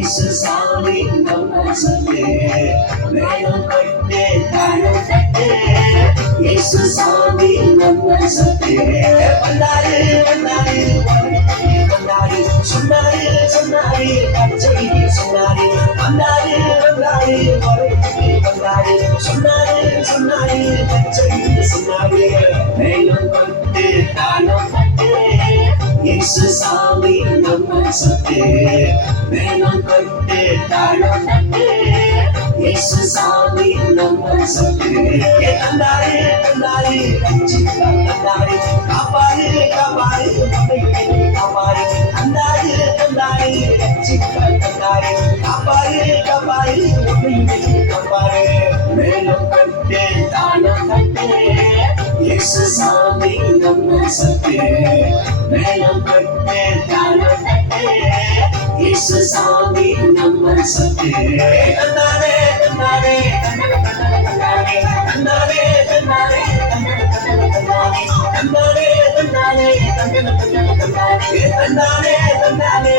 இயேசு சாமி நம்ம சத்து மேலும் கட்டு தாழம் தட்டு இயேசு சாமி நம்ம சத்து வந்தாரு வந்தாரு வந்தாரு சொன்னாரு சொன்னாரு பச்சை சொன்னாரு வந்தாரு வந்தாரு வந்தாரு சொன்னாரு சொன்னாரு பச்சை சொன்னாரு மேலும் கட்டு தாழம் தட்டு இயேசு சாமி நம்ம சத்து மேலும் கட்டு தாழம் தட்டு இயேசு சாமி நம்ம சத்து ஏ தந்தாரு தந்தாரு ரட்சிப்பா காப்பாரு காப்பாரு காப்பாரு தந்தாரு தந்தாரு ரட்சிப்பா காப்பாரு காப்பாரு காப்பாரு மேலும் கட்டு தாழம் தட்டு இயேசு சாமி நம்ம இயேசு சாமி நம்ம சத்து தந்தாரே தந்தாரே தந்தாரே தந்தாரே தந்தாரே தந்தாரே தந்தாரே தந்தாரே தந்தாரே தந்தாரே தந்தாரே